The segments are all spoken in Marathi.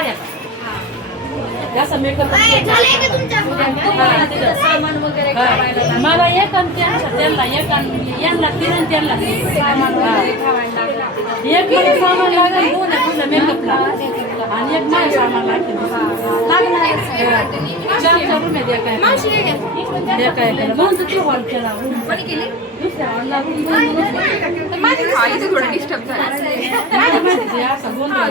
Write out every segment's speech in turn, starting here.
साड्या जसं मेकअप सामान वगैरे मला एक आणि त्यांना एक आणि यांना तीन आणि त्यांना सामान वगैरे ठेवायला लागलं. एक मला सामान लागेल दोन आहे मेकअपला आणि एक माझं सामान लागेल चार रूम आहे काय केलं दोन तू हॉल केला दुसऱ्या हॉलला थोडं डिस्टर्ब झालं. असं गोंधळ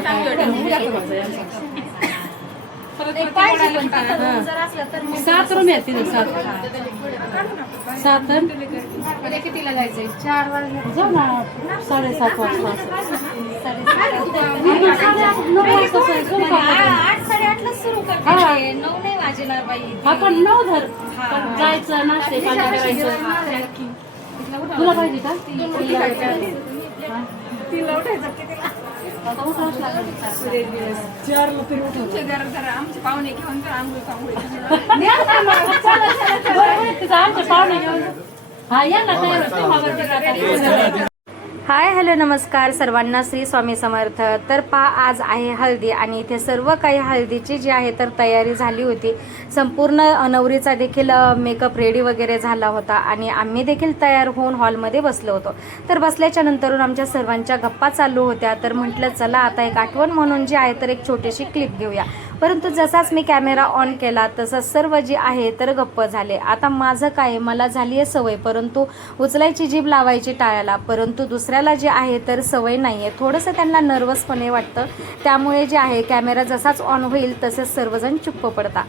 सात रूम आहेत तिथे सात कितीला जायचंय? 4 वाजता जाऊ ना 7:30 वाजता 8-8:30ला सुरू करते. 9 नाही वाजणार बाई. आपण 9 धर जायचं नाश्ते पाणी करायचं तुला पाहिजे का तिला उठायचं कितीला? आता उठावंच लागेल. आमचे पाहुणे घेऊन तर आंघोळ आमच्या पाहुणे घेऊन हा या ना तयार. हाय हॅलो नमस्कार सर्वांना श्री स्वामी समर्थ. तर आज आहे हळदी आणि इथे सर्व काही हळदीची जी आहे तर तयारी झाली होती. संपूर्ण नवरीचा देखील मेकअप रेडी वगैरे झाला होता आणि आम्ही देखील तयार होऊन हॉलमध्ये बसलो होतो. तर बसल्याच्या नंतरून आमच्या सर्वांच्या गप्पा चालू होत्या. तर म्हटलं चला आता एक आठवण म्हणून जी आहे तर एक छोटीशी क्लिप घेऊया. परंतु जसाच मी कॅमेरा ऑन केला तसंच सर्व जे आहे तर गप्प झाले. आता माझं काय मला झाली आहे सवय, परंतु उचलायची जीभ लावायची टाळायला, परंतु दुसऱ्याला जे आहे तर सवय नाही आहे. थोडंसं त्यांना नर्वसपणे वाटतं. त्यामुळे जे आहे कॅमेरा जसाच ऑन होईल तसेच सर्वजण चुप्प पडता.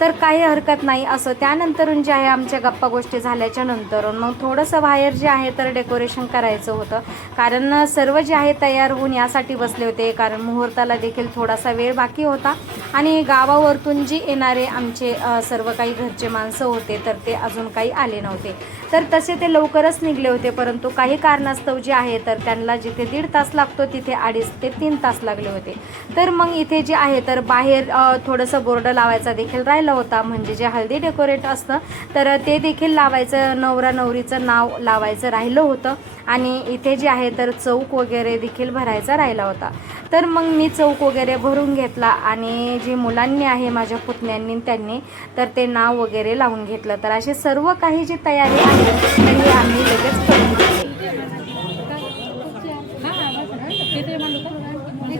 तर काही हरकत नाही असं. त्यानंतरून जे आहे आमच्या गप्पा गोष्टी झाल्याच्या नंतरून मग थोडंसं बाहेर जे आहे तर डेकोरेशन करायचं होतं. कारण सर्व जे आहे तयार होऊन यासाठी बसले होते, कारण मुहूर्ताला देखील थोडासा वेळ बाकी होता आणि गावावरतून जी येणारे आमचे सर्व काही घरचे माणसं होते तर ते अजून काही आले नव्हते. तर तसे ते लवकरच निघले होते, परंतु काही कारणास्तव जे आहे तर त्यांना जिथे 1.5 तास लागतो तिथे 2.5 ते 3 तास लागले होते. तर मग इथे जे आहे तर बाहेर थोडंसं बोर्ड लावायचा देखील राहिला होता, म्हणजे जे हळदी डेकोरेट असतं तर ते देखील लावायचं, नवरा नवरीचं नाव लावायचं राहिलं होतं. आणि इथे जे आहे तर चौक वगैरे देखील भरायचा राहिला होता. तर मग मी चौक वगैरे भरून घेतला आणि जी मुलांनी आहे माझ्या पुतण्यांनी त्यांनी तर ते नाव वगैरे लावून घेतलं. तर असे सर्व काही जी तयारी आहे तर हे आम्ही लगेच करून घेतली.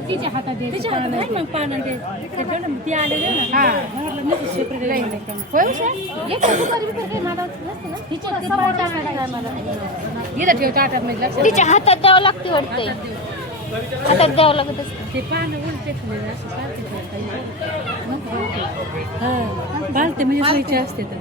तिच्या हातात मग पानं ती आलेले तिच्या हातात द्यावं लागते वाटतंय, हातात द्यावं लागत ते पानं उलटे बालते म्हणजे सोयीचे असते तर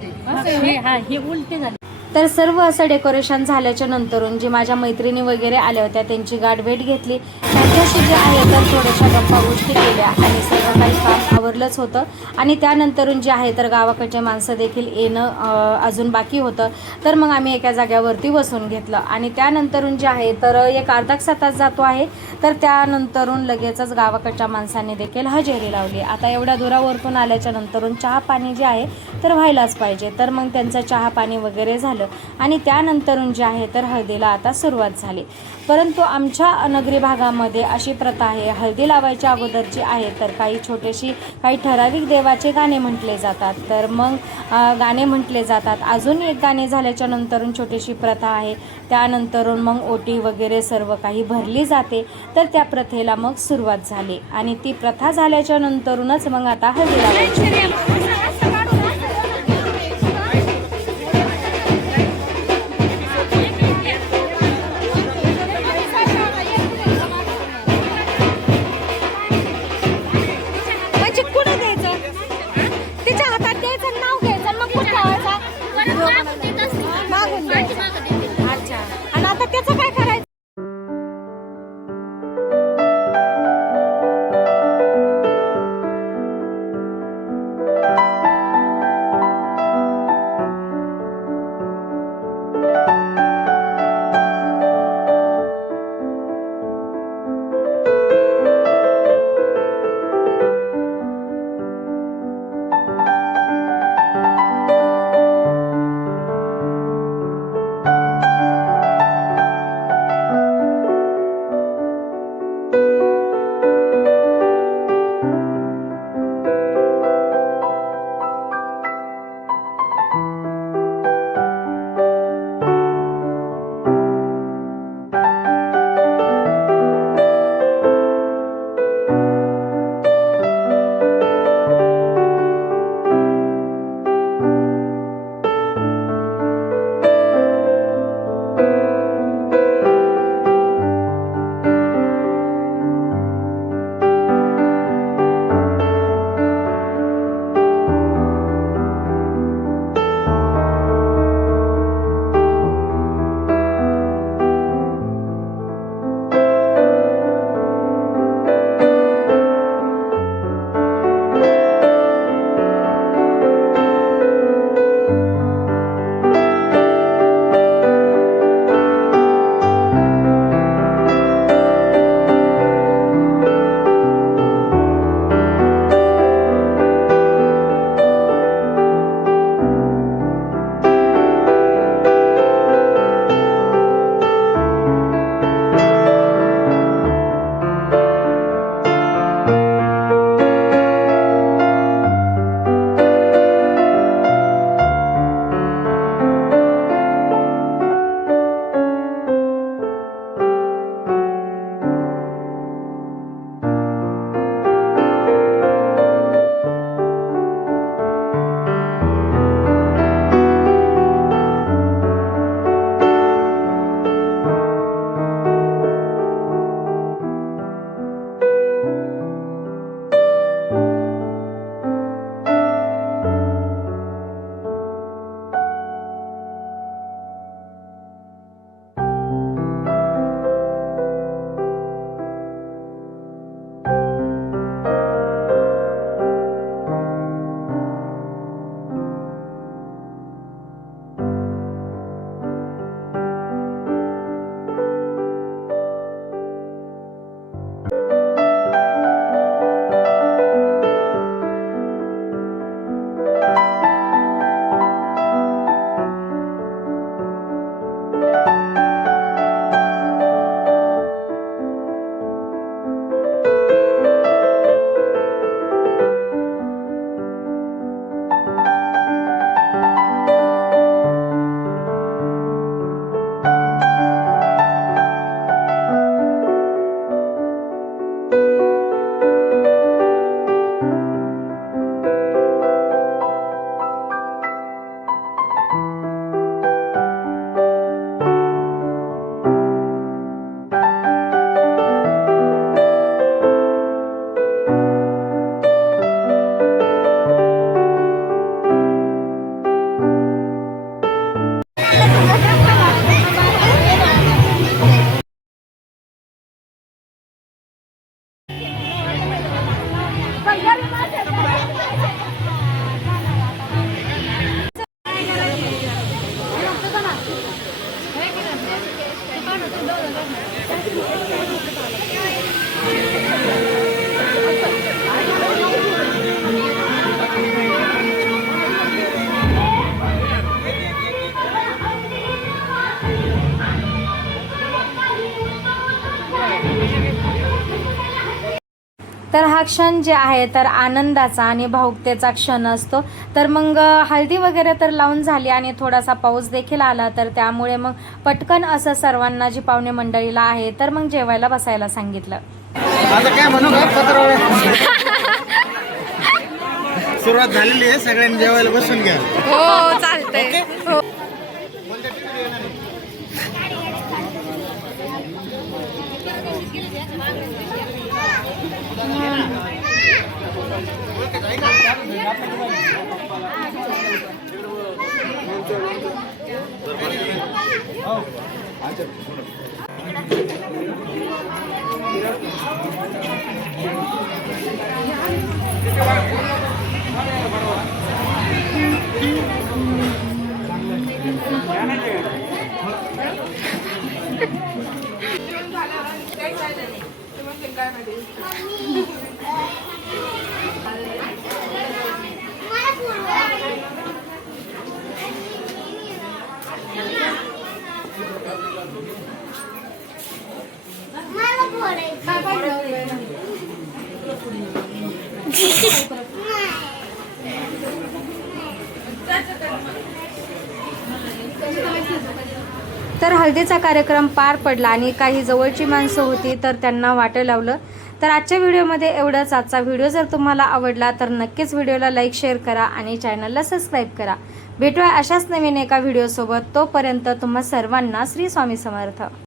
हे उलटे झाले. तर सर्व असं डेकोरेशन झाल्याच्या नंतरून जी माझ्या मैत्रिणी वगैरे आल्या होत्या त्यांची गाठभेट घेतली. त्यांच्याशी जे आहे तर थोड्याशा गप्पा गोष्टी केल्या आणि सर्व काही काम आवरलंच होतं. आणि त्यानंतरून जे आहे तर गावाकडचे माणसं देखील येणं अजून बाकी होतं. तर मग आम्ही एका जाग्यावरती बसून घेतलं आणि त्यानंतरून जे आहे तर एक अर्धा तास जातो आहे. तर त्यानंतरून लगेचच गावाकडच्या माणसांनी देखील हजेरी लावली. आता एवढ्या दुरावरतून आल्याच्या नंतरून चहा पाणी जे आहे तर व्हायलाच पाहिजे. तर मग त्यांचं चहा पाणी वगैरे झालं आणि त्यानंतरून जे आहे तर हळदीला आता सुरुवात झाली. परंतु आमच्या नगरी भागामध्ये अशी प्रथा आहे, हळदी लावायच्या अगोदरची आहे तर काही छोटेशी काही ठराविक देवाचे गाणे म्हटले जातात. तर मग गाणे म्हटले जातात. अजून एक गाणे झाल्याच्या नंतरून छोटीशी प्रथा आहे. त्यानंतरून मग ओटी वगैरे सर्व काही भरली जाते. तर त्या प्रथेला मग सुरुवात झाली आणि ती प्रथा झाल्याच्या नंतरूनच मग आता हळदी लावायची. अच्छा, आणि आता त्याचं काय करायचं? तर हा क्षण जे आहे तर आनंदाचा आणि भावुकतेचा क्षण असतो. तर मग हळदी वगैरे तर लावून झाली आणि थोडासा पाऊस देखील आला, तर त्यामुळे मग पटकन असं सर्वांना जी पाहुणे मंडळीला आहे तर मग जेवायला बसायला सांगितलं. आता काय म्हणू का पत्रावळ्या सुरुवात झालेली आहे, सगळ्यांनी जेवायला बसून घ्या. हो चालतंय. हो तर हळदीचा कार्यक्रम पार पडला आणि काही जवळची माणसं होती तर त्यांना वाटं लावलं. तर आजच्या व्हिडिओमध्ये एवढंच. आजचा व्हिडिओ जर तुम्हाला आवडला तर नक्कीच व्हिडिओला लाईक शेअर करा आणि चॅनलला सबस्क्राईब करा. भेटूया अशाच नवीन एका व्हिडिओसोबत. तोपर्यंत तुम्हा सर्वांना श्री स्वामी समर्थ.